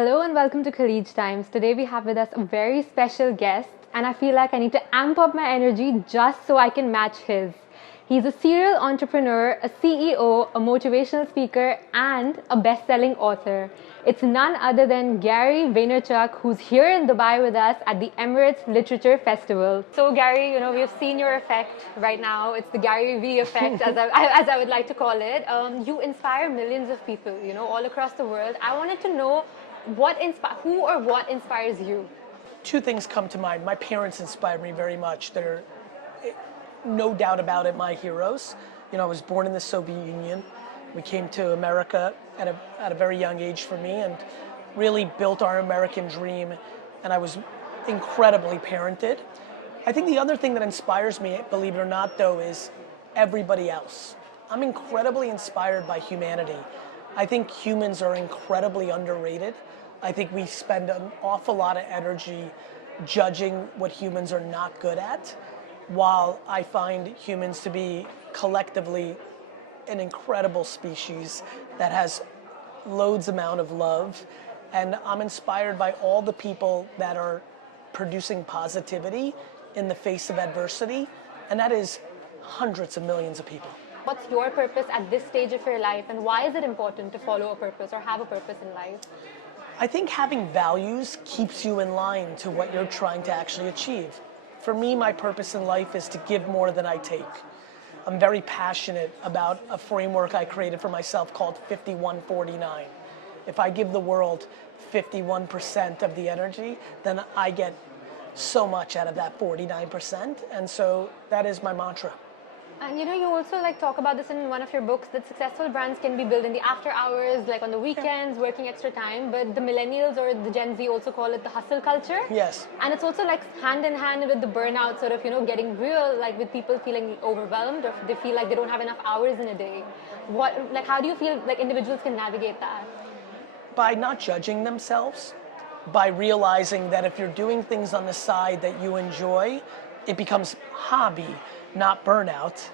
Hello and welcome to Khaleej Times. Today we have with us a very special guest, and I feel like I need to amp up my energy just so I can match his. He's a serial entrepreneur, a CEO, a motivational speaker, and a best-selling author. It's none other than Gary Vaynerchuk, who's here in Dubai with us at the Emirates Literature Festival. So Gary, we've seen your effect right now. It's the Gary V effect, as I would like to call it. You inspire millions of people, all across the world. I wanted to know who or what inspires you? Two things come to mind. My parents inspired me very much. They're, no doubt about it, my heroes. I was born in the Soviet Union. We came to America at a very young age for me and really built our American dream. And I was incredibly parented. I think the other thing that inspires me, believe it or not, though, is everybody else. I'm incredibly inspired by humanity. I think humans are incredibly underrated. I think we spend an awful lot of energy judging what humans are not good at, while I find humans to be collectively an incredible species that has loads amount of love. And I'm inspired by all the people that are producing positivity in the face of adversity, and that is hundreds of millions of people. What's your purpose at this stage of your life, and why is it important to follow a purpose or have a purpose in life? I think having values keeps you in line to what you're trying to actually achieve. For me, my purpose in life is to give more than I take. I'm very passionate about a framework I created for myself called 51-49. If I give the world 51% of the energy, then I get so much out of that 49%, and so that is my mantra. And you also talk about this in one of your books, that successful brands can be built in the after hours, like on the weekends, working extra time, but the millennials or the Gen Z also call it the hustle culture. Yes. And it's also hand in hand with the burnout, sort of, getting real, with people feeling overwhelmed, or they feel like they don't have enough hours in a day. How do you feel like individuals can navigate that? By not judging themselves, by realizing that if you're doing things on the side that you enjoy, it becomes hobby, not burnout,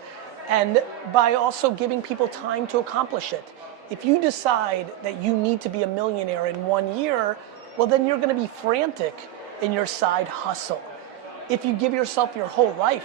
and by also giving people time to accomplish it. If you decide that you need to be a millionaire in 1 year, well, then you're going to be frantic in your side hustle. If you give yourself your whole life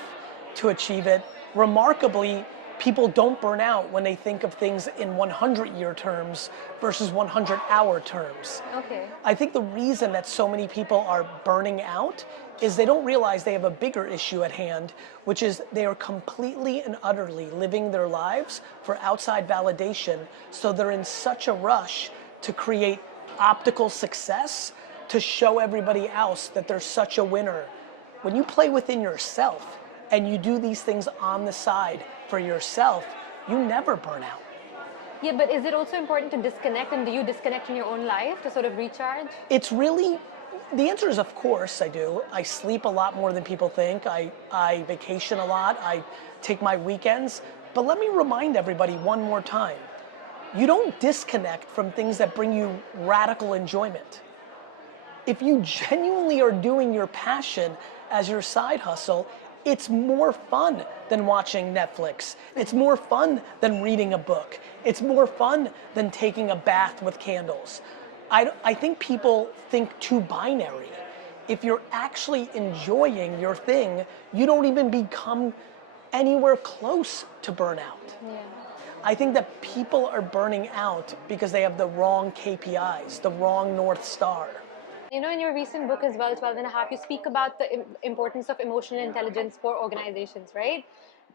to achieve it, remarkably, people don't burn out when they think of things in 100-year terms versus 100-hour terms. Okay. I think the reason that so many people are burning out is they don't realize they have a bigger issue at hand, which is they are completely and utterly living their lives for outside validation. So they're in such a rush to create optical success to show everybody else that they're such a winner. When you play within yourself and you do these things on the side for yourself, you never burn out. Yeah, but is it also important to disconnect, and do you disconnect in your own life to sort of recharge? It's really, the answer is of course I do. I sleep a lot more than people think. I vacation a lot. I take my weekends. But let me remind everybody one more time. You don't disconnect from things that bring you radical enjoyment. If you genuinely are doing your passion as your side hustle, it's more fun than watching Netflix. It's more fun than reading a book. It's more fun than taking a bath with candles. I think people think too binary. If you're actually enjoying your thing, you don't even become anywhere close to burnout. Yeah. I think that people are burning out because they have the wrong KPIs, the wrong North Star. In your recent book as well, 12 and a half, you speak about the importance of emotional intelligence for organizations, right?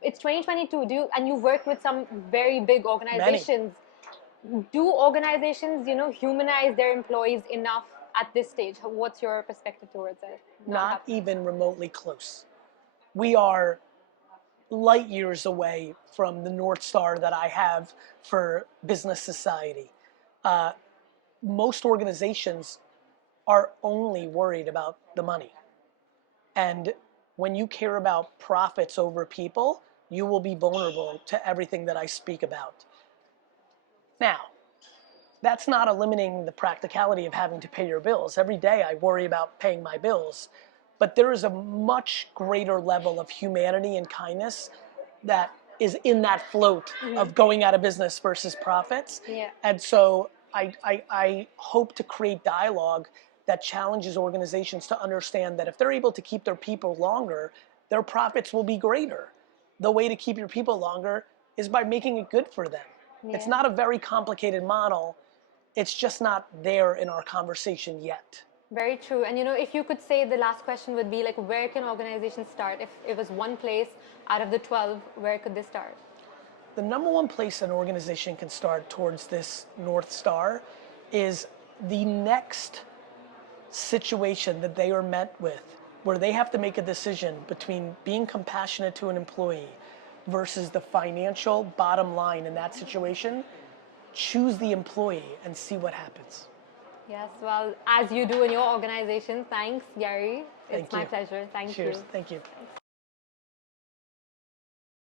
It's 2022, and you work with some very big organizations. Many. Do organizations, humanize their employees enough at this stage? What's your perspective towards it? Not even remotely close. We are light years away from the North Star that I have for business society. Most organizations are only worried about the money. And when you care about profits over people, you will be vulnerable to everything that I speak about. Now, that's not eliminating the practicality of having to pay your bills. Every day I worry about paying my bills, but there is a much greater level of humanity and kindness that is in that float of going out of business versus profits. Yeah. And so I hope to create dialogue that challenges organizations to understand that if they're able to keep their people longer, their profits will be greater. The way to keep your people longer is by making it good for them. Yeah. It's not a very complicated model. It's just not there in our conversation yet. Very true. And if you could say, the last question would be like, where can organizations start? If it was one place out of the 12, where could they start? The number one place an organization can start towards this North Star is the next situation that they are met with, where they have to make a decision between being compassionate to an employee versus the financial bottom line in that situation. Choose the employee and see what happens. Yes, well, as you do in your organization. Thanks, Gary. It's my pleasure. Thank you. Cheers. Thank you.